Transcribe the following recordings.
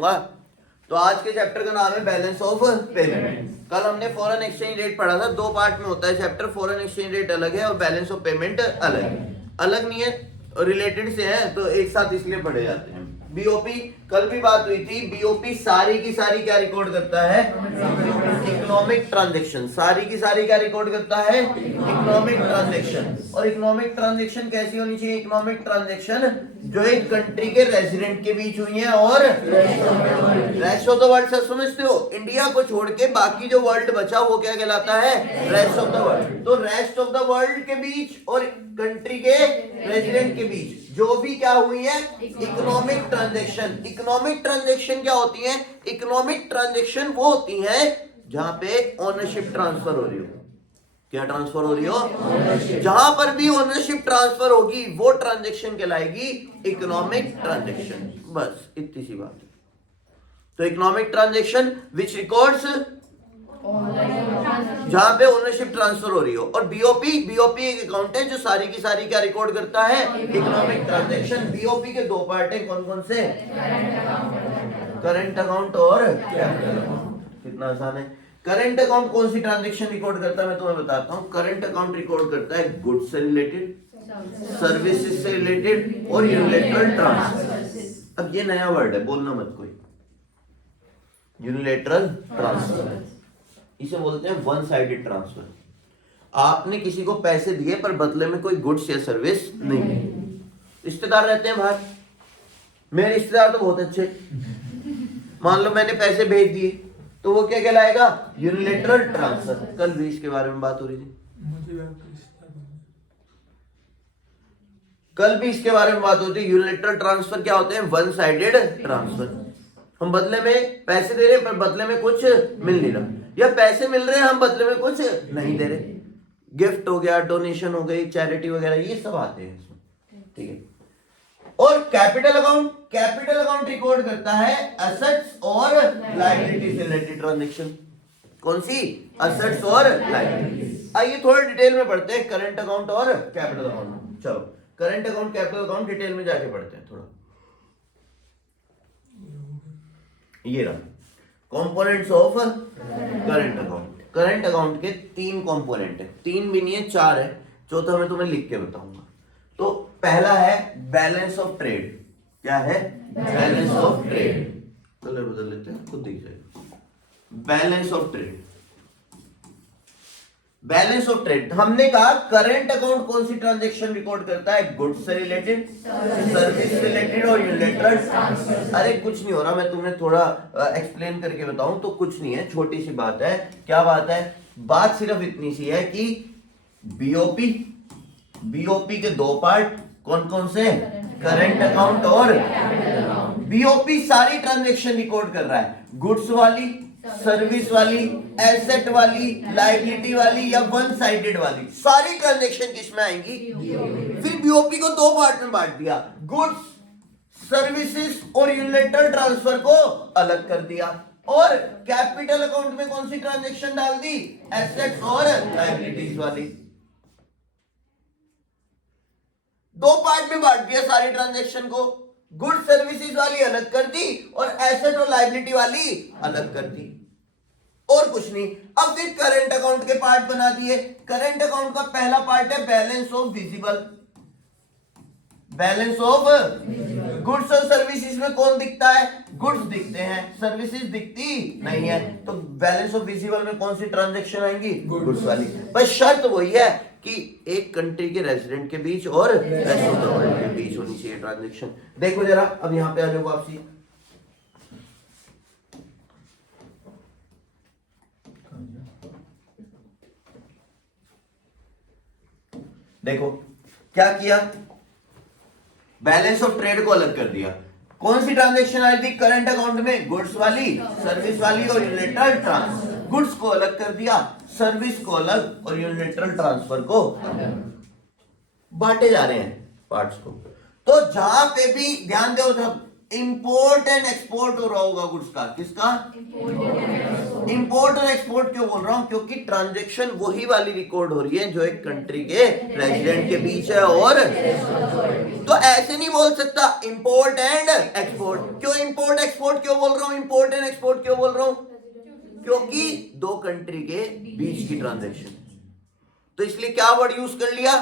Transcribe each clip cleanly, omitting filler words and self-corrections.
तो आज के चैप्टर का नाम है बैलेंस ऑफ पेमेंट। कल हमने फॉरेन एक्सचेंज रेट पढ़ा था, दो पार्ट में होता है चैप्टर। फॉरेन एक्सचेंज रेट अलग है और बैलेंस ऑफ पेमेंट अलग नहीं है, रिलेटेड से है तो एक साथ इसलिए पढ़े जाते हैं। बीओपी कल भी बात हुई थी। बीओपी सारी की सारी क्या रिकॉर्ड करता है? Economic transaction. सारी की सारी क्या रिकॉर्ड करता है? Economic transaction. और इकोनॉमिक ट्रांजैक्शन कैसी होनी चाहिए? इकोनॉमिक ट्रांजैक्शन जो एक कंट्री के रेजिडेंट के बीच हुई है और रेस्ट ऑफ द वर्ल्ड। सब समझते हो? इंडिया को छोड़ के बाकी जो वर्ल्ड बचा वो क्या कहलाता है? Rest of the world. तो रेस्ट ऑफ द वर्ल्ड के बीच और कंट्री के रेजिडेंट के बीच जो भी क्या हुई है? Economic transaction. इकोनॉमिक ट्रांजैक्शन क्या होती है? इकोनॉमिक ट्रांजैक्शन वो होती है जहां पे ओनरशिप ट्रांसफर हो रही हो। क्या ट्रांसफर हो रही हो? जहां पर भी ओनरशिप ट्रांसफर होगी वो ट्रांजैक्शन कहलाएगी इकोनॉमिक ट्रांजैक्शन। बस इतनी सी बात है। तो इकोनॉमिक ट्रांजैक्शन विच रिकॉर्ड्स जहां पे ओनरशिप ट्रांसफर हो रही हो। और बीओपी एक अकाउंट है जो सारी की सारी क्या रिकॉर्ड करता है? Economic transaction. बीओपी के दो पार्ट है, कौन कौन से? करंट अकाउंट और कैपिटल अकाउंट। कितना आसान है। करंट अकाउंट कौन सी ट्रांजैक्शन रिकॉर्ड करता है मैं तुम्हें बताता हूं। करंट अकाउंट रिकॉर्ड करता है गुड्स से रिलेटेड, सर्विसेज से रिलेटेड और यूनिलैटरल ट्रांसफर। अब ये नया वर्ड है, बोलना मत कोई। यूनिलैटरल ट्रांसफर इसे बोलते हैं वन साइडेड ट्रांसफर। आपने किसी को पैसे दिए पर बदले में कोई गुड्स या सर्विस नहीं दी। रिश्तेदार रहते हैं बाहर, मेरे रिश्तेदार तो बहुत अच्छे, मान लो मैंने पैसे भेज दिए तो वो क्या कहलाएगा? Unilateral transfer. कल भी इसके बारे में बात हो रही थी, कल भी इसके बारे में बात होती है। यूनिलैटरल ट्रांसफर क्या होते हैं? One sided transfer. हम बदले में पैसे दे रहे हैं पर बदले में कुछ मिल नहीं रहा, या पैसे मिल रहे हैं हम बदले में कुछ नहीं दे रहे। गिफ्ट हो गया, डोनेशन हो गई, चैरिटी वगैरह, ये सब आते हैं इसमें। ठीक है। और कैपिटल अकाउंट रिकॉर्ड करता है एसेट्स और लायबिलिटी से रिलेटेड ट्रांजैक्शन। कौन सी? एसेट्स और लायबिलिटी। आइए थोड़ा डिटेल में पढ़ते हैं करंट अकाउंट और कैपिटल अकाउंट। चलो current account capital account detail में जाके पढ़ते हैं थोड़ा। ये रहा components of current account. Current account के तीन कंपोनेंट है, तीन भी नहीं है, चार है। चौथा मैं तुम्हें लिख के बताऊंगा। तो पहला है बैलेंस ऑफ ट्रेड। क्या है? Balance of trade. कलर बदल लेते हैं, खुद दिख जाएगा। Balance of trade. Balance of trade हमने कहा करंट अकाउंट कौन सी ट्रांजैक्शन रिकॉर्ड करता है? गुड्स से रिलेटेड, सर्विस से रिलेटेड और यूनिलैटरल। अरे कुछ नहीं हो रहा, मैं तुम्हें थोड़ा एक्सप्लेन करके बताऊं तो कुछ नहीं है, छोटी सी बात है। क्या बात है? बात सिर्फ इतनी सी है कि बीओपी के दो पार्ट कौन कौन से? करंट अकाउंट और बीओपी सारी ट्रांजैक्शन रिकॉर्ड कर रहा है। गुड्स वाली, सर्विस वाली, एसेट वाली, लायबिलिटी वाली या वन साइडेड वाली, सारी ट्रांजैक्शन किसमें आएंगी? फिर बीओपी को दो पार्ट में बांट दिया, गुड्स, सर्विसेज और यूनिलैटरल ट्रांसफर को अलग कर दिया। और कैपिटल अकाउंट में कौन सी ट्रांजैक्शन डाल दी? एसेट्स और लायबिलिटीज वाली। दो पार्ट में बांट दिया सारी ट्रांजैक्शन को। गुड सर्विसेज वाली अलग कर दी और एसेट और लायबिलिटी वाली अलग कर दी, और कुछ नहीं। अब फिर करंट अकाउंट के पार्ट बना दिए। करंट अकाउंट का पहला पार्ट है balance of visible. Balance of goods और सर्विसेज में कौन दिखता है? गुड्स दिखते हैं, सर्विसेज दिखती नहीं है। तो बैलेंस ऑफ विजिबल में कौन सी ट्रांजैक्शन आएंगी? गुड्स वाली। बस शर्त वही है कि एक कंट्री के रेजिडेंट के बीच और रेस्ट ऑफ द वर्ल्ड के बीच होनी चाहिए ट्रांजैक्शन। देखो जरा, अब यहां पे आ जाओ वापसी। देखो क्या किया? बैलेंस ऑफ ट्रेड को अलग कर दिया। कौन सी ट्रांजैक्शन आई थी करंट अकाउंट में? गुड्स वाली, सर्विस वाली और यूनिलैटरल ट्रांसफर। गुड्स को अलग कर दिया, सर्विस को अलग और यूनिलैटरल ट्रांसफर को बांटे जा रहे हैं पार्ट्स को। तो जहां पे भी ध्यान दो, सब इंपोर्ट एंड एक्सपोर्ट हो रहा होगा गुड्स का। किसका? इंपोर्ट और एक्सपोर्ट क्यों बोल रहा हूं? क्योंकि ट्रांजैक्शन वही वाली रिकॉर्ड हो रही है जो एक कंट्री के प्रेसिडेंट के बीच है और तो ऐसे नहीं बोल सकता इंपोर्ट एंड एक्सपोर्ट। क्यों इंपोर्ट एक्सपोर्ट क्यों बोल रहा हूं? इंपोर्ट एंड एक्सपोर्ट क्यों बोल रहा हूं? क्योंकि दो कंट्री के बीच की ट्रांजैक्शन। तो इसलिए क्या वर्ड यूज कर लिया?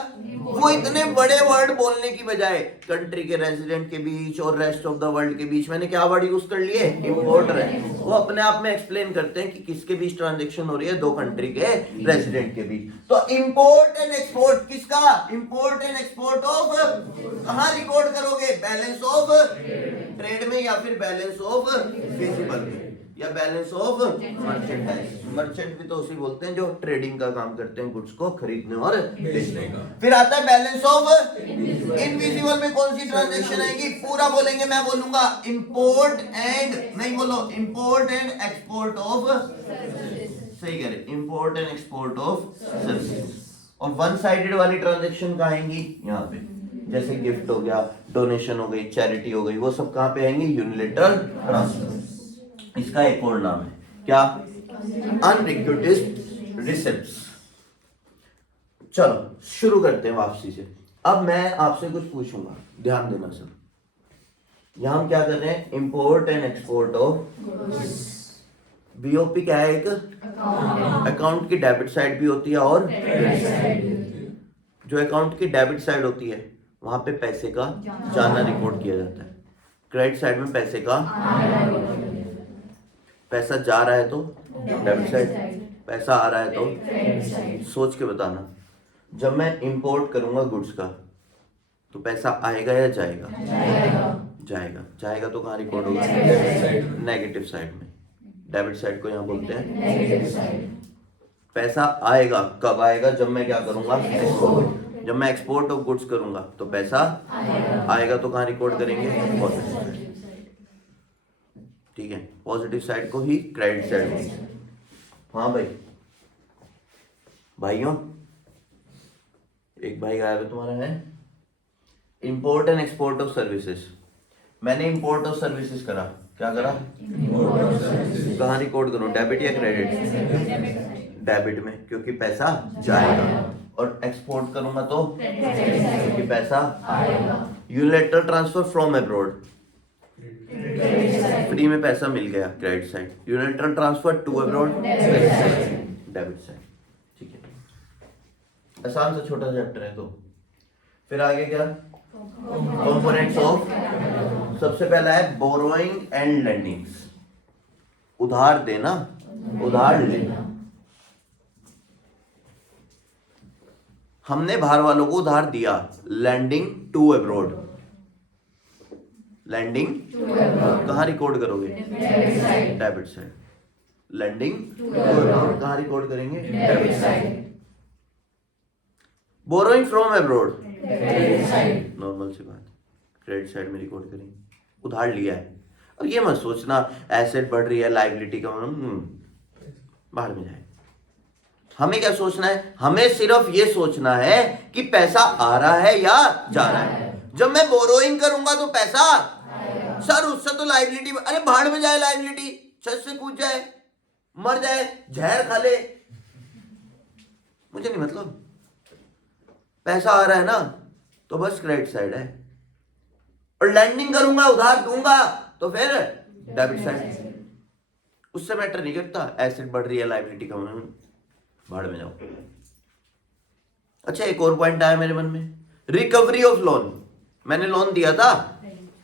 वो इतने बड़े वर्ड बोलने की बजाय कंट्री के रेजिडेंट के बीच और रेस्ट ऑफ द वर्ल्ड के बीच मैंने क्या वर्ड यूज कर लिए? इंपोर्टर है। वो अपने आप में एक्सप्लेन करते हैं कि किसके बीच ट्रांजैक्शन हो रही है, दो कंट्री के रेजिडेंट के बीच। तो इंपोर्ट एंड एक्सपोर्ट किसका? इंपोर्ट एंड एक्सपोर्ट ऑफ कहां रिकॉर्ड करोगे? बैलेंस ऑफ ट्रेड में या फिर बैलेंस ऑफ विजिबल में या बैलेंस ऑफ मर्चेंडाइज। मर्चेंट भी तो उसी बोलते हैं जो ट्रेडिंग का काम करते हैं, गुड्स को खरीदने और बेचने का। फिर आता है बैलेंस ऑफ इनविजिबल में कौन सी ट्रांजैक्शन आएगी? पूरा बोलेंगे, मैं बोलूंगा इंपोर्ट एंड, नहीं बोलो इंपोर्ट एंड एक्सपोर्ट ऑफ, सही कह रहे, import and export of services. और वन साइडेड वाली ट्रांजैक्शन कहाँ आएंगी? यहाँ पे, जैसे गिफ्ट हो गया, डोनेशन हो गई, चैरिटी हो गई, वो सब कहाँ पे आएंगी? Unilateral transfer. इसका एक और नाम है क्या? अनरिक्वेस्टेड रिसिप्ट्स। चलो शुरू करते हैं वापसी से। अब मैं आपसे कुछ पूछूंगा, ध्यान देना सर। यहां हम क्या कर रहे हैं? Import and export of. BOP क्या है? एक अकाउंट की डेबिट साइड भी होती है और जो अकाउंट की डेबिट साइड होती है वहां पे पैसे का जाना रिकॉर्ड किया जाता है। क्रेडिट साइड में पैसे का पैसा जा रहा है तो डेबिट साइड, पैसा आ रहा है तो सोच के बताना। जब मैं इंपोर्ट करूंगा गुड्स का तो पैसा आएगा या जाएगा? जाएगा। जाएगा तो कहाँ रिकॉर्ड होगा? नेगेटिव साइड में। डेबिट साइड को यहाँ बोलते हैं। पैसा आएगा कब आएगा? जब मैं क्या करूंगा? एक्सपोर्ट। जब मैं एक्सपोर्ट ऑफ गुड्स करूंगा तो पैसा आएगा तो कहाँ रिकॉर्ड करेंगे? ठीक है, पॉजिटिव साइड को ही क्रेडिट साइड में। हाँ भाई, भाइयों एक भाई गायब है तुम्हारा, है import and export of services. मैंने इंपोर्ट ऑफ सर्विसेज करा, क्या करा? कहाँ रिकॉर्ड करूं? डेबिट या क्रेडिट? डेबिट में, क्योंकि पैसा जाएगा। और एक्सपोर्ट करूंगा तो क्योंकि पैसा आएगा। Unilateral transfer from abroad, free में पैसा मिल गया, credit side. Unilateral transfer to abroad, debit side. ठीक है, आसान सा छोटा चैप्टर है। तो फिर आगे क्या? Components of. सबसे पहला है बोरोइंग एंड लेंडिंग्स। उधार देना, उधार लेना। हमने बाहर वालों को उधार दिया, लैंडिंग टू अब्रॉड। लैंडिंग कहाँ रिकॉर्ड करोगे? Debit side. लैंडिंग कहाँ रिकॉर्ड करेंगे? Debit side. Borrowing from abroad, normal सी बात, क्रेडिट साइड में रिकॉर्ड करेंगे। उधार लिया है। अब ये मत सोचना एसेट बढ़ रही है, लायबिलिटी का बाहर में जाए। हमें क्या सोचना है? हमें सिर्फ ये सोचना है कि पैसा आ रहा है या जा रहा है। जब मैं बोरोइंग करूंगा तो पैसा सर, उससे तो लायबिलिटी, अरे भाड़ में जाए लायबिलिटी, छत से कूद जाए, मर जाए, जहर खा ले, मुझे नहीं मतलब। पैसा आ रहा है ना तो बस क्रेडिट साइड है। और लैंडिंग करूंगा, उधार दूंगा तो फिर डेबिट साइड। उससे मैटर नहीं करता एसेट बढ़ रही है, लायबिलिटी कम है, भाड़ में जाओ। अच्छा, एक और पॉइंट आया मेरे मन में, रिकवरी ऑफ लोन। मैंने लोन दिया था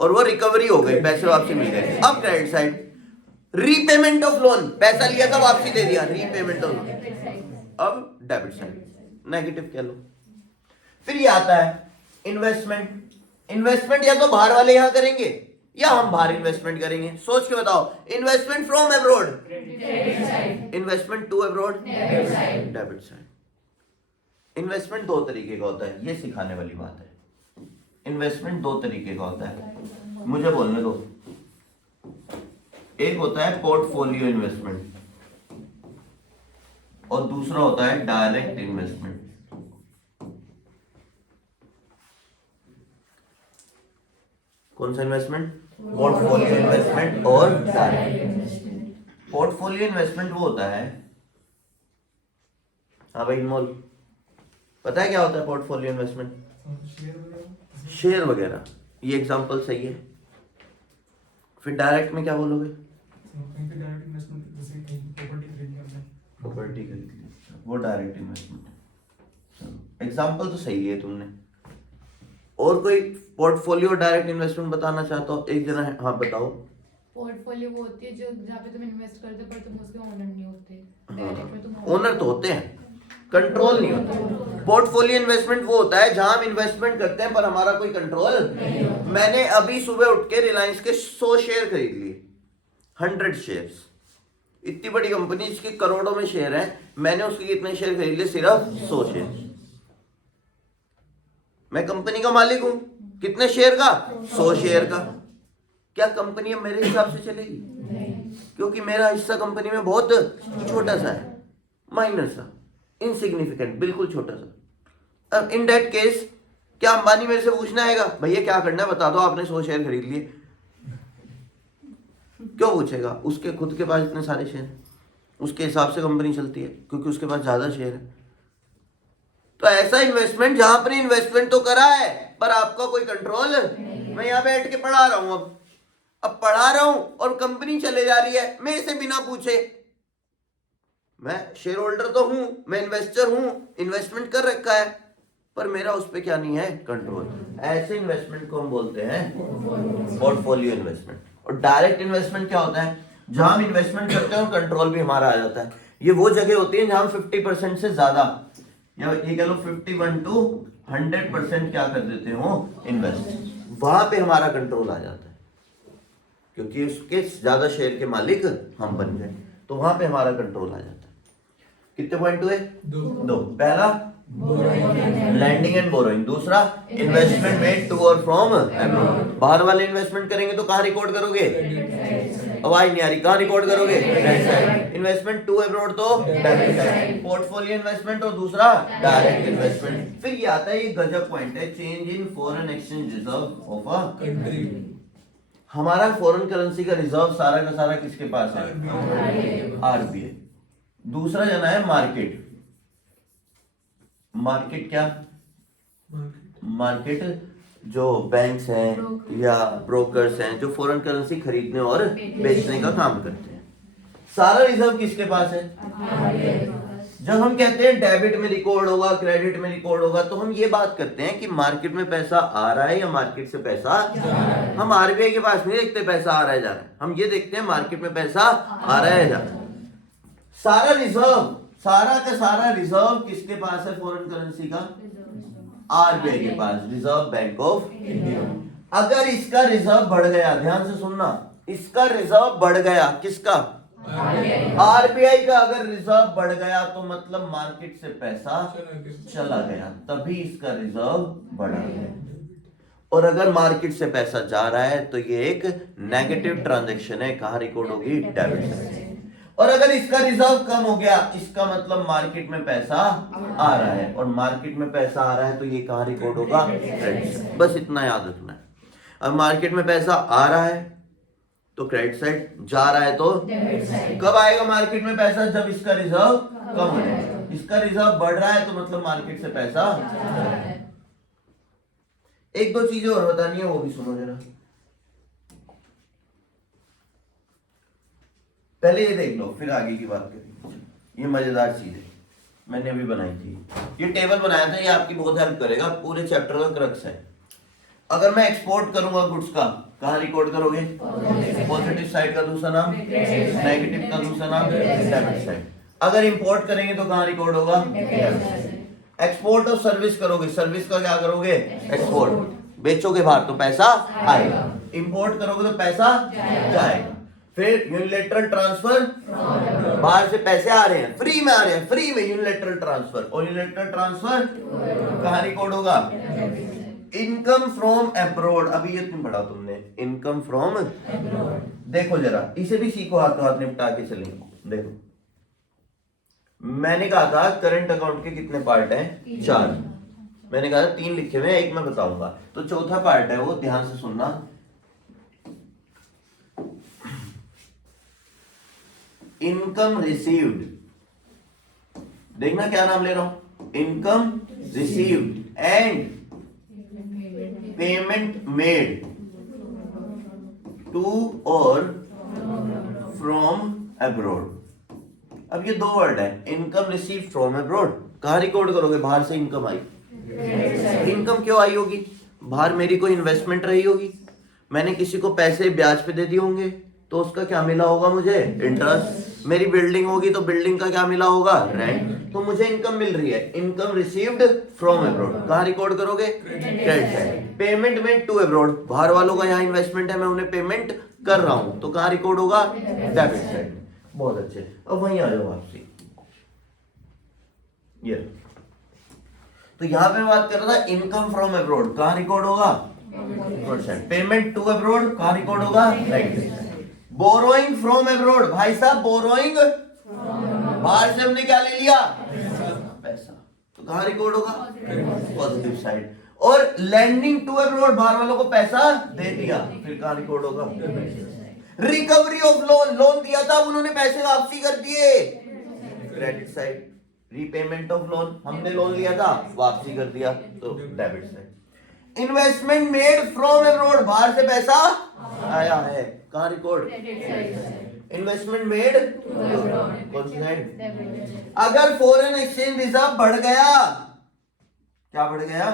और वो रिकवरी हो गई, पैसे वापसी मिल गए, अब credit side. Repayment of loan, पैसा लिया था वापसी दे दिया, रीपेमेंट ऑफ लोन, अब डेबिट साइड, नेगेटिव कह लो। फिर ये आता है इन्वेस्टमेंट। इन्वेस्टमेंट या तो बाहर वाले यहां करेंगे या हम बाहर इन्वेस्टमेंट करेंगे। सोच के बताओ, investment from abroad, investment to abroad, debit side. Investment दो तरीके का होता है, ये सिखाने वाली बात है। इन्वेस्टमेंट दो तरीके का होता है, मुझे बोलने दो। एक होता है पोर्टफोलियो इन्वेस्टमेंट और दूसरा होता है डायरेक्ट इन्वेस्टमेंट। कौन सा इन्वेस्टमेंट? पोर्टफोलियो इन्वेस्टमेंट और डायरेक्ट। पोर्टफोलियो इन्वेस्टमेंट वो होता है, हाँ भाई मोल, पता है क्या होता है पोर्टफोलियो इन्वेस्टमेंट? शेयर वगैरह, ये एग्जांपल सही है। फिर डायरेक्ट में क्या बोलोगे? प्रॉपर्टी खरीद ली, वो डायरेक्ट इन्वेस्टमेंट है। एग्जांपल तो सही है तुमने। और कोई पोर्टफोलियो डायरेक्ट इन्वेस्टमेंट बताना चाहता हो? एक जना है, हाँ बताओ। पोर्टफोलियो वो होती है जो जहाँ पे तुम इन्वेस्ट करते हो पर तुम उसके ओनर नहीं होते। हाँ, डायरेक्ट में तुम ओनर तो होते हैं, कंट्रोल नहीं होता। पोर्टफोलियो इन्वेस्टमेंट वो होता है जहां हम इन्वेस्टमेंट करते हैं पर हमारा कोई कंट्रोल नहीं होता। मैंने अभी सुबह उठ के रिलायंस के 100 शेयर खरीद लिए, 100 शेयर्स। इतनी बड़ी कंपनी जिसके करोड़ों में शेयर है, मैंने उसके कितने शेयर खरीद लिए? सिर्फ 100 शेयर। मैं कंपनी का मालिक हूं, कितने शेयर का? 100 शेयर का। क्या कंपनी अब मेरे हिसाब से चलेगी? क्योंकि मेरा हिस्सा कंपनी में बहुत छोटा सा है, माइनर सा, इनसिग्निफिकेंट, बिल्कुल छोटा सा। अब इन दैट केस क्या अंबानी मेरे से पूछना आएगा, भैया क्या करना है बता दो, आपने 100 शेयर खरीद लिए? क्यों पूछेगा? उसके खुद के पास इतने सारे शेयर, उसके हिसाब से कंपनी चलती है क्योंकि उसके पास ज्यादा शेयर है। तो ऐसा इन्वेस्टमेंट जहां पर इन्वेस्टमेंट तो करा है पर आपका कोई कंट्रोल। मैं यहाँ बैठ के पढ़ा रहा हूं, अब पढ़ा रहा हूं और कंपनी चले जा रही है मेरे से बिना पूछे। मैं शेयर होल्डर तो हूं, मैं इन्वेस्टर हूं, इन्वेस्टमेंट कर रखा है, पर मेरा उस पर क्या नहीं है? कंट्रोल। ऐसे इन्वेस्टमेंट को हम बोलते हैं पोर्टफोलियो इन्वेस्टमेंट। और डायरेक्ट इन्वेस्टमेंट क्या होता है? जहां हम इन्वेस्टमेंट करते हैं और कंट्रोल भी हमारा आ जाता है। ये वो जगह होती है जहां हम 50% से ज्यादा, या ये कह लो 51 to 100% क्या कर देते हो? इन्वेस्ट। वहां पे हमारा कंट्रोल आ जाता है क्योंकि उसके ज्यादा शेयर के मालिक हम बन गए, तो वहां पे हमारा कंट्रोल आ जाता है। कितने पॉइंट हुए? दो। पहला लैंडिंग एंड बोरोइंग, दूसरा इन्वेस्टमेंट मेड टू और फ्रॉम अब्रॉड। बाहर वाले इन्वेस्टमेंट करेंगे तो कहाँ रिकॉर्ड करोगे? आवाज नहीं आ रही, कहाँ रिकॉर्ड करोगे? इन्वेस्टमेंट टू अब्रॉड तो डेबिट साइड, पोर्टफोलियो इन्वेस्टमेंट और दूसरा डायरेक्ट इन्वेस्टमेंट। फिर ये आता है, ये गजब पॉइंट है, change in foreign exchange reserve of a country. हमारा फॉरेन करेंसी का रिजर्व सारा का सारा किसके पास है? आरबीआई। दूसरा जाना है मार्केट। मार्केट क्या? मार्केट जो बैंक्स हैं या ब्रोकर्स हैं जो फॉरेन करेंसी खरीदने और बेचने का काम करते हैं, सारा रिजर्व किसके पास है? जब हम कहते हैं डेबिट में रिकॉर्ड होगा, क्रेडिट में रिकॉर्ड होगा, तो हम ये बात करते हैं कि मार्केट में पैसा आ रहा है या मार्केट से पैसा जा रहा है। हम आरबीआई के पास नहीं देखते पैसा आ रहा है जा रहा है, हम ये देखते हैं मार्केट में पैसा आ रहा है जा रहा है। सारा रिजर्व, सारा का सारा रिजर्व किसके पास है? फॉरेन करेंसी का आरबीआई के पास, रिजर्व बैंक ऑफ इंडिया। अगर इसका रिजर्व बढ़ गया, ध्यान से सुनना, इसका रिजर्व बढ़ गया, किसका? आरबीआई का अगर रिजर्व बढ़ गया तो मतलब मार्केट से पैसा चला गया, तभी इसका रिजर्व बढ़ा है। और अगर मार्केट से पैसा जा रहा है तो ये एक नेगेटिव ट्रांजैक्शन है, कहां रिकॉर्ड होगी? Debit side. और अगर इसका रिजर्व कम हो गया, इसका मतलब मार्केट में पैसा आ रहा है, और मार्केट में पैसा आ रहा है तो ये कहां रिकॉर्ड होगा? Credit side. बस इतना याद रखना है। अब मार्केट में पैसा आ रहा है तो क्रेडिट साइड, जा रहा है तो कब आएगा मार्केट में पैसा? जब इसका रिजर्व कम हो जाएगा। इसका रिजर्व बढ़ रहा है तो मतलब मार्केट से पैसा। एक दो चीजें और बतानी है, वो भी सुनो जरा। पहले ये देख लो, फिर आगे की बात करेंगे। ये मजेदार चीज है, मैंने अभी बनाई थी। ये टेबल बनाया था, ये आपकी बहुत हेल्प करेगा, पूरे चैप्टर का क्रक्स है। अगर मैं एक्सपोर्ट करूंगा गुड्स का, कहां रिकॉर्ड करोगे? पॉजिटिव साइड का दूसरा नाम, नेगेटिव का दूसरा नाम डेबिट साइड। अगर इंपोर्ट करेंगे तो कहां रिकॉर्ड होगा? एक्सपोर्ट और सर्विस करोगे, सर्विस का क्या करोगे? एक्सपोर्ट। बेचोगे बाहर तो पैसा आएगा, इंपोर्ट करोगे तो पैसा जाएगा। फिर यूनिलैटरल ट्रांसफर, बाहर से पैसे आ रहे हैं, फ्री में आ रहे हैं, फ्री में यूनिलैटरल ट्रांसफर। और यूनिलैटरल ट्रांसफर कहां रिकॉर्ड होगा? Income from abroad. अभी ये तुम पढ़ा तुमने, इनकम फ्रॉम अब्रॉड। देखो जरा, इसे भी सीखो, हाथों हाथ निपटा के चलेंगे। देखो, मैंने कहा था करंट अकाउंट के कितने पार्ट हैं? 4। मैंने कहा था 3 लिखे हुए हैं, एक मैं बताऊंगा। तो चौथा पार्ट है वो, ध्यान से सुनना, इनकम रिसीव्ड, देखना क्या नाम ले रहा हूं, income received and payment made to और फ्रॉम अब्रॉड। अब ये दो वर्ड है, इनकम रिसीव फ्रॉम अब्रॉड, कहाँ रिकॉर्ड करोगे, बाहर से इनकम आई। इनकम क्यों आई होगी, बाहर मेरी कोई इन्वेस्टमेंट रही होगी, मैंने किसी को पैसे ब्याज पे दे दिए होंगे, तो उसका क्या मिला होगा मुझे, इंटरेस्ट। मेरी बिल्डिंग होगी तो बिल्डिंग का क्या मिला होगा, रेंट। तो मुझे इनकम मिल रही है, इनकम रिसीव्ड फ्रॉम अब्रॉड, कहाँ रिकॉर्ड करोगे, credit side. Payment made to abroad, बाहर वालों का यहाँ इन्वेस्टमेंट है, मैं उन्हें पेमेंट कर रहा हूं, तो कहाँ रिकॉर्ड होगा, डेबिट साइड। बहुत अच्छे, अब वहीं आ जाओ वापसी। ये तो यहां पे बात कर रहा था इनकम फ्रॉम अब्रॉड, कहां रिकॉर्ड होगा, पेमेंट टू अब्रॉड कहां रिकॉर्ड होगा, राइट। बोरोइंग फ्रॉम अब्रॉड, भाई साहब बोरोइंग, बाहर से हमने क्या ले लिया, पैसा, तो कहां रिकॉर्ड होगा, पॉजिटिव साइड। और लैंडिंग टू अब्रॉड, बाहर वालों को पैसा दे दिया, फिर कहां रिकॉर्ड होगा, रिकवरी ऑफ लोन, लोन दिया था उन्होंने पैसे वापसी कर दिए, credit side. Repayment of loan, हमने लोन लिया था वापसी कर दिया, तो debit side. Investment made from abroad, बाहर से पैसा आया है, कहां रिकॉर्ड, इन्वेस्टमेंट मेड कौन सी साइड। अगर फॉरेन एक्सचेंज रिजर्व बढ़ गया, क्या बढ़ गया,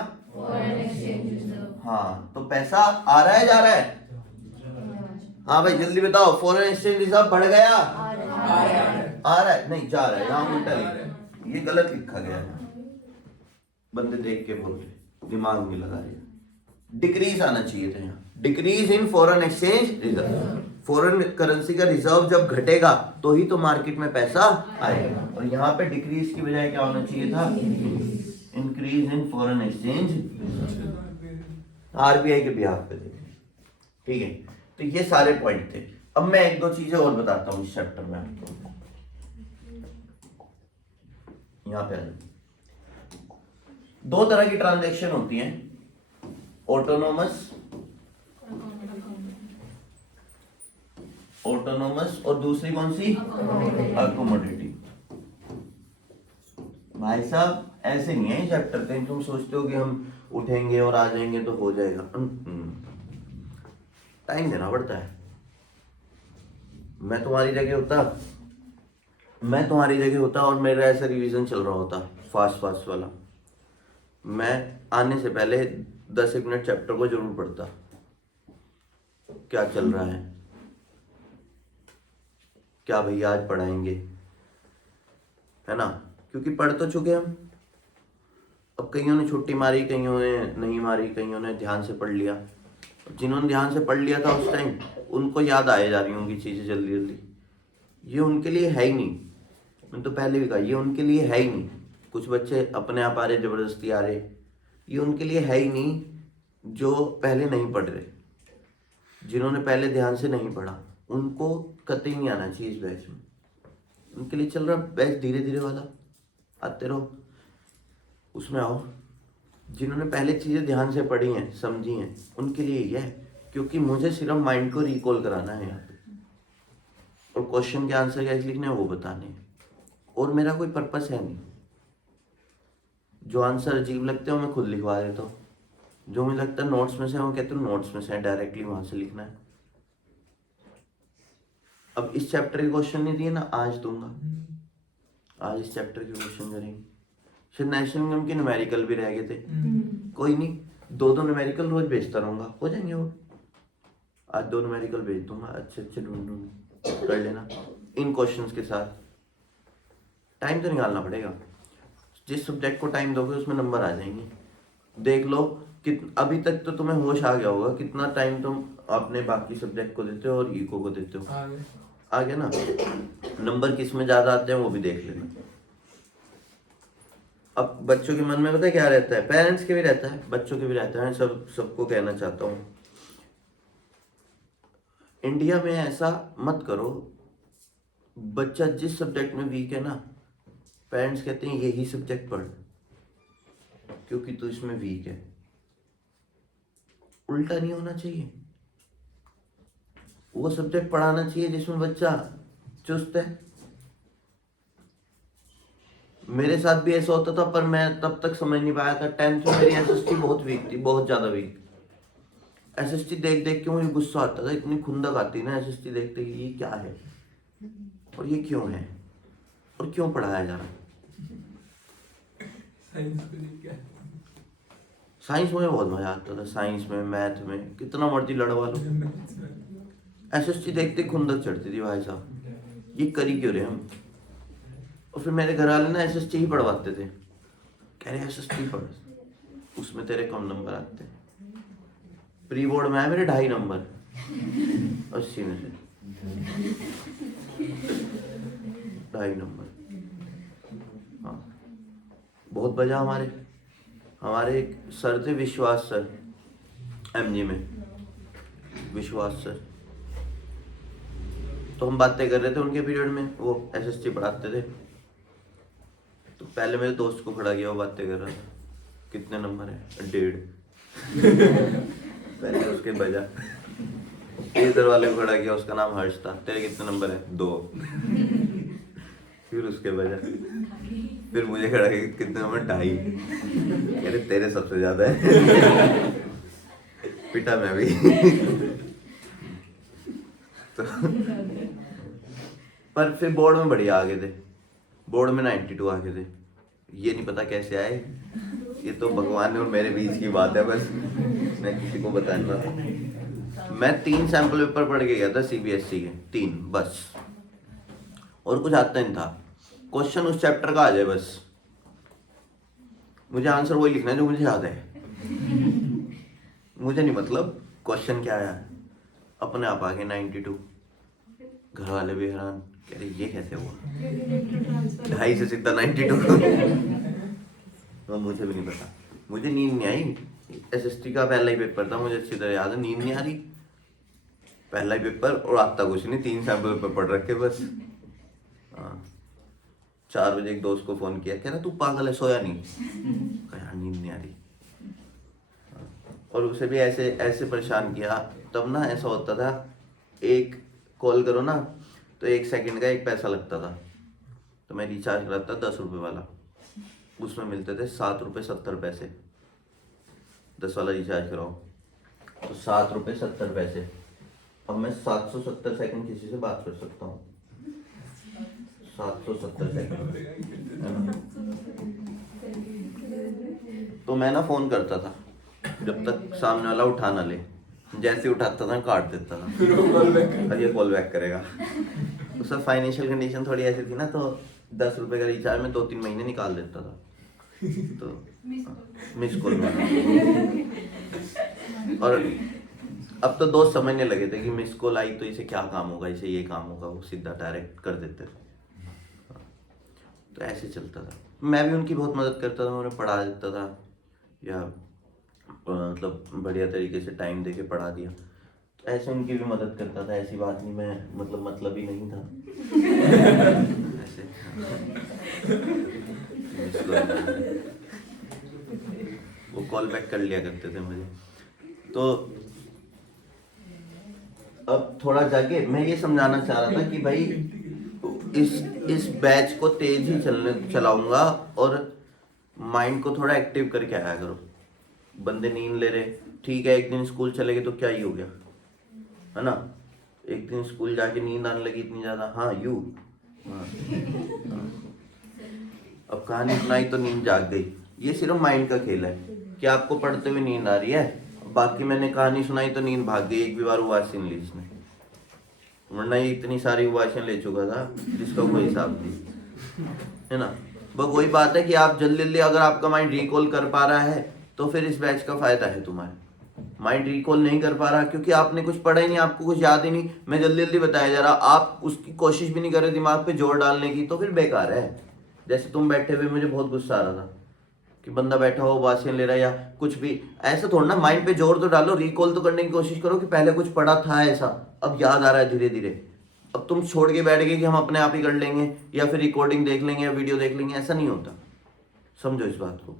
हाँ, तो पैसा आ रहा है जा रहा है, हाँ भाई जल्दी बताओ, फॉरेन एक्सचेंज रिजर्व बढ़ गया, आ रहा है, नहीं जा रहा है, यहाँ उल्टा लिखा, ये गलत लिखा गया है, बंदे देख के बोल रहे, दिमाग में लगा रहे, डिक्रीज आना चाहिए था यहाँ, decrease in foreign exchange reserve. Foreign currency का रिजर्व जब घटेगा तो ही तो मार्केट में पैसा आएगा, और यहाँ पे डिक्रीज की बजाय क्या होना चाहिए था, increase in foreign exchange, RBI के बिहाफ पे देखें, ठीक है। तो ये सारे पॉइंट थे। अब मैं एक दो चीजें और बताता हूँ इस चैप्टर में आपको, यहां पे दो तरह की ट्रांजैक्शन होती हैं, ऑटोनोमस और दूसरी कौन सी, अकोमोडेटिव। भाई साहब ऐसे नहीं है चैप्टर, कहीं तुम सोचते हो कि हम उठेंगे और आ जाएंगे तो हो जाएगा, टाइम देना पड़ता है। मैं तुम्हारी जगह होता और मेरा ऐसा रिवीजन चल रहा होता फास्ट वाला, मैं आने से पहले 10 मिनट चैप्टर को जरूर पढ़ता, क्या चल रहा है, क्या भैया आज पढ़ाएंगे, है ना, क्योंकि पढ़ तो चुके हम। अब कईयों ने छुट्टी मारी, कईयों ने नहीं मारी, कईयों ने ध्यान से पढ़ लिया। जिन्होंने ध्यान से पढ़ लिया था उस टाइम, उनको याद आए जा रही होंगी चीजें जल्दी जल्दी, ये उनके लिए है ही नहीं। मैंने तो पहले भी कहा, ये उनके लिए है ही नहीं। कुछ बच्चे अपने आप आ रहे, जबरदस्ती आ रहे, ये उनके लिए है ही नहीं। जो पहले नहीं पढ़ रहे, जिन्होंने पहले ध्यान से नहीं पढ़ा, उनको कतई नहीं आना चाहिए इस बैच में। उनके लिए चल रहा बैच धीरे धीरे वाला, आते रहो, उसमें आओ। जिन्होंने पहले चीज़ें ध्यान से पढ़ी हैं, समझी हैं, उनके लिए ये है, क्योंकि मुझे सिर्फ माइंड को रिकॉल कराना है यहाँ पे, और क्वेश्चन के आंसर कैसे लिखने हैं वो बताने हैं, और मेरा कोई पर्पस है नहीं। जो आंसर अजीब लगते हैं वो मैं खुद लिखवा देता हूँ, जो मुझे लगता है नोट्स में से, वो कहते हैं नोट्स में से डायरेक्टली वहाँ से लिखना है। अब इस चैप्टर के क्वेश्चन नहीं दिए ना, आज दूंगा, आज इस चैप्टर के क्वेश्चन करेंगे। शायद नेशनल इनकम के न्यूमेरिकल भी रह गए थे, कोई नहीं, 2 न्यूमेरिकल रोज भेजता रहूंगा, हो जाएंगे वो। आज 2 न्यूमेरिकल भेज दूंगा, अच्छे ढूंढ कर लेना इन क्वेश्चंस के साथ। टाइम तो निकालना पड़ेगा, जिस सब्जेक्ट को टाइम दोगे उसमें नंबर आ जाएंगे। देख लो कि अभी तक तो तुम्हें होश आ गया होगा कितना टाइम तुम अपने बाकी सब्जेक्ट को देते हो और इको को देते हो, आ गया ना। नंबर किस में ज्यादा आते हैं वो भी देख लेना। अब बच्चों के मन में पता है क्या रहता है, पेरेंट्स के भी रहता है, बच्चों के भी रहता है, सबको कहना चाहता हूँ, इंडिया में ऐसा मत करो, बच्चा जिस सब्जेक्ट में वीक है ना, पेरेंट्स कहते हैं यही सब्जेक्ट पढ़ क्योंकि तू इसमें वीक है। उल्टा नहीं होना चाहिए, वो सब्जेक्ट पढ़ाना चाहिए जिसमें बच्चा चुस्त है, मेरे साथ भी ऐसा होता था, पर मैं तब तक समझ नहीं पाया था। 10th में मेरी एसएसटी बहुत वीक थी, बहुत ज्यादा वीक। एसएसटी देख देख के मुझे गुस्सा आता था, इतनी खुंदक आती ना एसएसटी देखते कि ये क्या है और ये क्यों है और क्यों पढ़ाया जा रहा है। साइंस मुझे बहुत मजा आता था, साइंस में, मैथ में, कितना मर्जी लड़वा लो। एसएसटी देखते खुंदक चढ़ती थी भाई साहब, ये करी क्यों रहे हम। और फिर मेरे घर वाले ना एसएसटी ही पढ़वाते थे, कह रहे एसएसटी पढ़, उसमें तेरे कम नंबर आते हैं। प्री बोर्ड में आए मेरे 2.5 नंबर 80 में से, 2.5 नंबर। हाँ, बहुत बजा। हमारे एक सर थे, विश्वास सर, एमजी में, विश्वास सर। तो हम बातें कर रहे थे उनके पीरियड में, वो एसएसटी पढ़ाते थे। तो पहले मेरे दोस्त को खड़ा किया, वो बातें कर रहा था, कितने नंबर है, 1.5। पहले उसके बजा। इधर वाले को खड़ा किया, उसका नाम हर्ष था, तेरे कितने नंबर है, 2। फिर उसके बजा, फिर मुझे खड़ा किया, कितने नंबर, 2.5। अरे तेरे सबसे ज्यादा है। पिटा मैं भी। तो पर फिर बोर्ड में बढ़िया आ गए थे, बोर्ड में 92 आ गए थे। ये नहीं पता कैसे आए, ये तो भगवान और मेरे बीच की बात है, बस मैं किसी को बता नहीं रहा। मैं 3 सैंपल पेपर पढ़ के गया था सीबीएसई के, 3 बस, और कुछ आता नहीं था। क्वेश्चन उस चैप्टर का आ जाए बस, मुझे आंसर वही लिखना है जो मुझे याद है। मुझे नहीं मतलब क्वेश्चन क्या आया, अपने आप आ गए 92। घर वाले भी हैरान, कह रहे ये कैसे हुआ, 2.5 से सीधा 92। तो मुझे भी नहीं पता, मुझे नींद नहीं आई। एसएसटी का पहला ही पेपर था, मुझे अच्छी तरह याद है, नींद नहीं आ रही, पहला ही पेपर और आता कुछ नहीं, 3 सैंपल पेपर पढ़ रखे बस। हाँ, 4 बजे एक दोस्त को फोन किया, कह रहा तू पागल है, सोया नहीं, कहा यार नींद नहीं आ रही। और उसे भी ऐसे ऐसे परेशान किया। तब ना ऐसा होता था, एक कॉल करो ना तो 1 सेकंड का 1 पैसा लगता था। तो मैं रिचार्ज कराता 10 रुपये वाला, उसमें मिलते थे 7 रुपये 70 पैसे। 10 वाला रिचार्ज कराओ तो 7 रुपये 70 पैसे। अब मैं 770 सेकंड किसी से बात कर सकता हूँ, 770 सेकंड, है ना। तो मैं ना फोन करता था जब तक सामने वाला उठा ना ले, जैसे उठाता था काट देता था, फिर ये कॉल बैक करेगा। तो सब फाइनेंशियल कंडीशन थोड़ी ऐसी थी ना, तो 10 रुपए का रिचार्ज में 2-3 महीने निकाल देता था। तो मिस कॉल में, और अब तो दोस्त समझने लगे थे कि मिस कॉल आई तो इसे क्या काम होगा, इसे ये काम होगा, वो सीधा डायरेक्ट कर देते थे। तो ऐसे चलता था। मैं भी उनकी बहुत मदद करता था, उन्हें पढ़ा देता था, या मतलब बढ़िया तरीके से टाइम देके पढ़ा दिया। तो ऐसे उनकी भी मदद करता था, ऐसी बात नहीं, मैं मतलब ही नहीं था। ऐसे वो कॉल बैक कर लिया करते थे मुझे। तो अब थोड़ा जाके मैं ये समझाना चाह रहा था कि भाई इस बैच को तेज ही चलाऊंगा, और माइंड को थोड़ा एक्टिव करके आया करो। बंदे नींद ले रहे, ठीक है, एक दिन स्कूल चले गए तो क्या ही हो गया, है ना। एक दिन स्कूल जाके नींद आने लगी इतनी ज्यादा, हाँ यू, हाँ। अब कहानी सुनाई तो नींद जाग गई। ये सिर्फ माइंड का खेल है कि आपको पढ़ते हुए नींद आ रही है, बाकी मैंने कहानी सुनाई तो नींद भाग गई। एक भी बार उबासी नहीं ली इसने, वरना ये इतनी सारी उबासियां ले चुका था जिसका कोई हिसाब नहीं, है ना। बस वही बात है कि आप जल्दी जल्दी अगर आपका माइंड रिकॉल कर पा रहा है तो फिर इस बैच का फायदा है। तुम्हारे माइंड रिकॉल नहीं कर पा रहा क्योंकि आपने कुछ पढ़ा ही नहीं, आपको कुछ याद ही नहीं, मैं जल्दी जल्दी बताया जा रहा, आप उसकी कोशिश भी नहीं कर रहे दिमाग पे जोर डालने की, तो फिर बेकार है। जैसे तुम बैठे हुए, मुझे बहुत गुस्सा आ रहा था कि बंदा बैठा हो उबासियां ले रहा है या कुछ भी, ऐसा थोड़ा ना, माइंड पे जोर तो डालो, रिकॉल तो करने की कोशिश करो कि पहले कुछ पढ़ा था ऐसा, अब याद आ रहा है धीरे धीरे। अब तुम छोड़ के बैठ गए कि हम अपने आप ही कर लेंगे या फिर रिकॉर्डिंग देख लेंगे या वीडियो देख लेंगे, ऐसा नहीं होता। समझो इस बात को,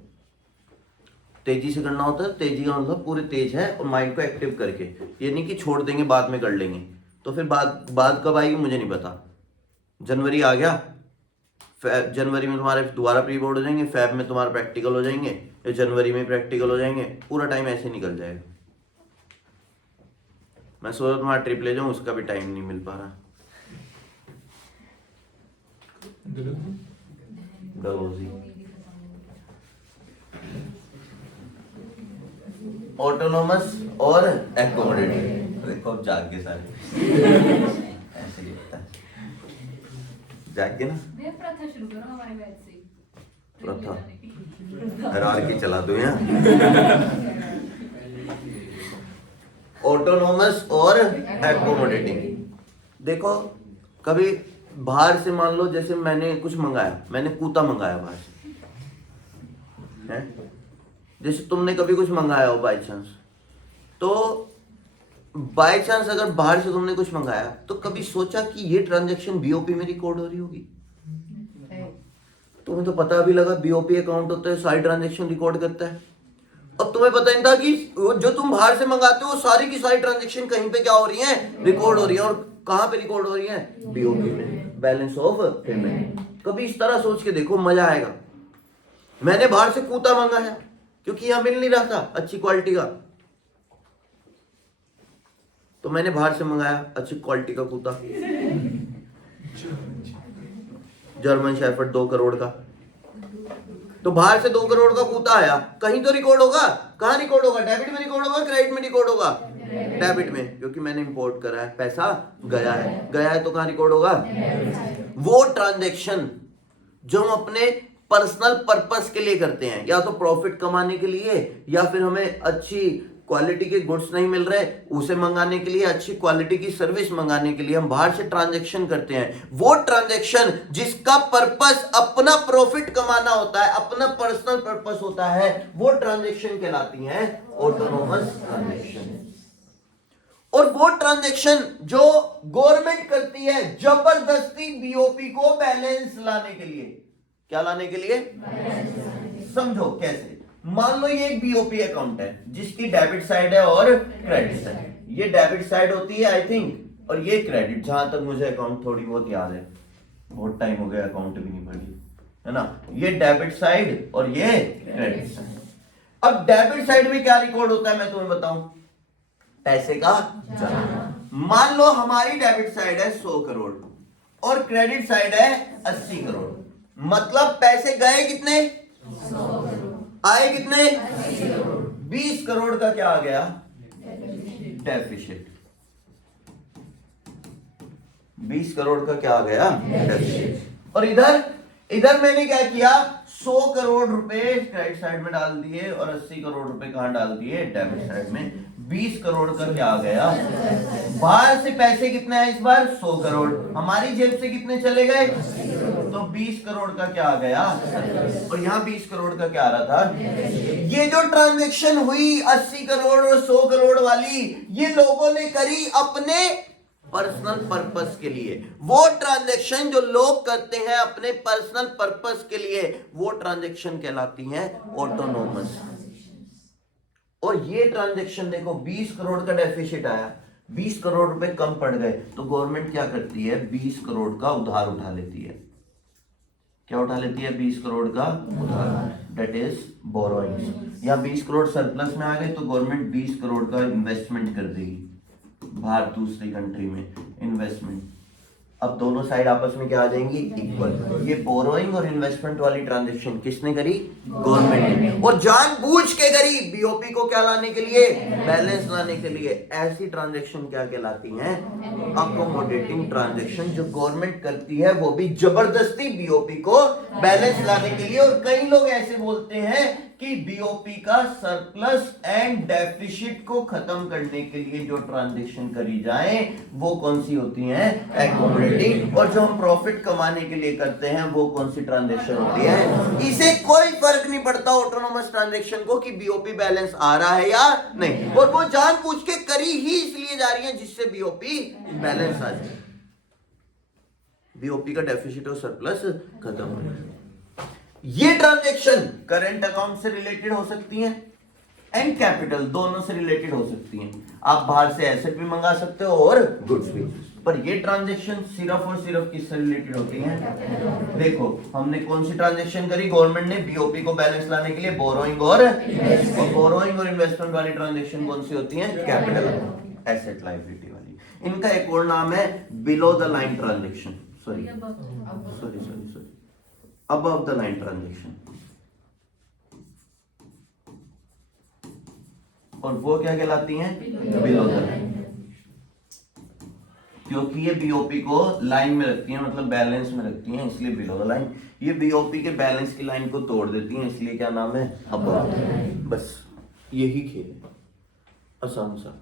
तेजी से करना होता है। तेजी का मतलब पूरे तेज है और माइंड को एक्टिव करके, ये नहीं कि छोड़ देंगे बाद में कर लेंगे। तो फिर बाद कब आएगी मुझे नहीं पता। जनवरी आ गया, जनवरी में तुम्हारे दोबारा प्री बोर्ड हो जाएंगे, फेब में तुम्हारा प्रैक्टिकल हो जाएंगे, या जनवरी में प्रैक्टिकल हो जाएंगे, पूरा टाइम ऐसे निकल जाएगा। मैं सोच रहा तुम्हारा ट्रिप ले जाऊं, उसका भी टाइम नहीं मिल पा रहा। ऑटोनोमस और एकोमोडेटिंग, देखो अब जाग के सारे ऐसे ही होता है, जाग के ना भैया प्रथा शुरू करो हमारे बैच से। प्रथा हायरार्की चला दो यहाँ। ऑटोनोमस और एकोमोडेटिंग, देखो कभी बाहर से मान लो जैसे मैंने कुछ मंगाया, मैंने कूता मंगाया बाहर से, है? जैसे तुमने कभी कुछ मंगाया हो बाय चांस, तो बाय चांस अगर बाहर से तुमने कुछ मंगाया तो कभी सोचा कि ये ट्रांजैक्शन बीओपी में रिकॉर्ड हो रही होगी? तुम्हें तो पता भी लगा बीओपी अकाउंट होता है, सारी ट्रांजैक्शन रिकॉर्ड करता है। अब तुम्हें पता नहीं था कि जो तुम बाहर से मंगाते हो सारी की सारी ट्रांजैक्शन कहीं पे क्या हो रही है, रिकॉर्ड हो रही है। और कहां पे रिकॉर्ड हो रही है? बीओपी में, बैलेंस ऑफ पेमेंट। कभी इस तरह सोच के देखो, मजा आएगा। मैंने बाहर से कूता मंगाया क्योंकि यहां मिल नहीं रहा था अच्छी क्वालिटी का, तो मैंने बाहर से मंगाया अच्छी क्वालिटी का कूता, जर्मन शेफर्ड 2 करोड़ का। तो बाहर से 2 करोड़ का कूता आया, कहीं तो रिकॉर्ड होगा। कहां रिकॉर्ड होगा? डेबिट में रिकॉर्ड होगा, क्रेडिट में रिकॉर्ड होगा? डेबिट में, क्योंकि मैंने इंपोर्ट करा है, पैसा गया है तो कहां रिकॉर्ड होगा? वो ट्रांजैक्शन जो हम अपने पर्सनल पर्पस के लिए करते हैं, या तो प्रॉफिट कमाने के लिए, या फिर हमें अच्छी क्वालिटी के गुड्स नहीं मिल रहे उसे मंगाने के लिए, अच्छी क्वालिटी की सर्विस मंगाने के लिए हम बाहर से ट्रांजैक्शन करते हैं। वो ट्रांजैक्शन जिसका पर्पस अपना प्रॉफिट कमाना होता है, अपना पर्सनल पर्पस होता है, वो ट्रांजैक्शन कहलाती हैं ऑटोनोमस ट्रांजैक्शन। और वो ट्रांजैक्शन जो गवर्नमेंट करती है जबरदस्ती बीओपी को बैलेंस लाने के लिए। क्या लाने के लिए? समझो कैसे। मान लो ये एक बीओपी अकाउंट है जिसकी डेबिट साइड है और क्रेडिट साइड। ये डेबिट साइड होती है आई थिंक, और ये क्रेडिट, जहां तक मुझे अकाउंट थोड़ी बहुत याद है, बहुत टाइम हो गया अकाउंट भी नहीं पढ़ी, है ना। ये डेबिट साइड और ये क्रेडिट साइड। अब डेबिट साइड में क्या रिकॉर्ड होता है मैं तुम्हें बताऊं? पैसे का जाना। मान लो हमारी डेबिट साइड है 100 करोड़ और क्रेडिट साइड है 80 करोड़। मतलब पैसे गए कितने? 100 करोड़। आए कितने? 20 करोड़ का क्या आ गया? डेफिसिट। 20 करोड़ का क्या आ गया? डेफिसिट। और इधर मैंने क्या किया? 100 करोड़ रुपए क्रेडिट साइड में डाल दिए और 80 करोड़ रुपए कहां डाल दिए? डेबिट साइड में। 20 करोड़ का क्या आ गया? बाहर से पैसे कितने आए इस बार? 100 करोड़। हमारी जेब से कितने चले गए? तो 20 करोड़ का क्या आ गया? और यहाँ 20 करोड़ का क्या आ रहा था? ये जो ट्रांजैक्शन हुई 80 करोड़ और 100 करोड़ वाली, ये लोगों ने करी अपने पर्सनल पर्पस के लिए। वो ट्रांजैक्शन जो लोग करते हैं अपने पर्सनल पर्पस के लिए, वो ट्रांजैक्शन कहलाती हैं ऑटोनोमस। और ये ट्रांजैक्शन देखो, 20 करोड़ का डेफिसिट आया, 20 करोड़ रुपए कम पड़ गए, तो गवर्नमेंट क्या करती है? 20 करोड़ का उधार उठा लेती है। क्या उठा लेती है? 20 करोड़ का उधार, दैट इज बोरोइंग्स। या 20 करोड़ सरप्लस में आ गए तो गवर्नमेंट 20 करोड़ का इन्वेस्टमेंट कर देगी बाहर दूसरी कंट्री में, इन्वेस्टमेंट। अब दोनों साइड आपस में क्या आ जाएंगी? इक्वल। ये बोरोइंग और इन्वेस्टमेंट वाली ट्रांजैक्शन किसने करी? गवर्नमेंट ने। और जानबूझ के करी, बीओपी को क्या लाने के लिए? बैलेंस लाने के लिए। ऐसी ट्रांजैक्शन क्या कहलाती हैं? अकोमोडेटिंग ट्रांजैक्शन, जो गवर्नमेंट करती है वो भी जबरदस्ती बीओपी को बैलेंस लाने के लिए। और कई लोग ऐसे बोलते हैं कि बीओपी का सरप्लस एंड डेफिसिट को खत्म करने के लिए जो ट्रांजैक्शन करी जाए वो कौन सी होती हैं? एकोमोडेटिंग। और जो हम प्रॉफिट कमाने के लिए करते हैं वो कौन सी ट्रांजैक्शन होती है? इसे कोई फर्क नहीं पड़ता ऑटोनोमस ट्रांजैक्शन को कि बीओपी बैलेंस आ रहा है या नहीं। और वो जानबूझ के करी ही इसलिए जा रही है जिससे बीओपी बैलेंस आ जाए, बीओपी का डेफिसिट और सरप्लस खत्म हो जाए। ये ट्रांजैक्शन करंट अकाउंट से रिलेटेड हो सकती हैं एंड कैपिटल, दोनों से रिलेटेड हो सकती हैं। आप बाहर से एसेट भी मंगा सकते हो और गुड्स भी। पर ये ट्रांजेक्शन सिर्फ और सिर्फ किससे रिलेटेड होती हैं? देखो हमने कौन सी ट्रांजेक्शन करी, गवर्नमेंट ने बीओपी को बैलेंस लाने के लिए बोरोइंग और बोरोइंग और इन्वेस्टमेंट वाली ट्रांजेक्शन कौन सी होती है? कैपिटल एसेट लायबिलिटी वाली। इनका एक और नाम है below the line transaction, sorry above the line transaction. और वो क्या कहलाती हैं? बिलो द लाइन, क्योंकि ये बीओपी को लाइन में रखती हैं, मतलब बैलेंस में रखती हैं, इसलिए बिलो द लाइन। ये बीओपी के बैलेंस की लाइन को तोड़ देती हैं, इसलिए क्या नाम है? अबव। बस यही खेल है, आसान सा।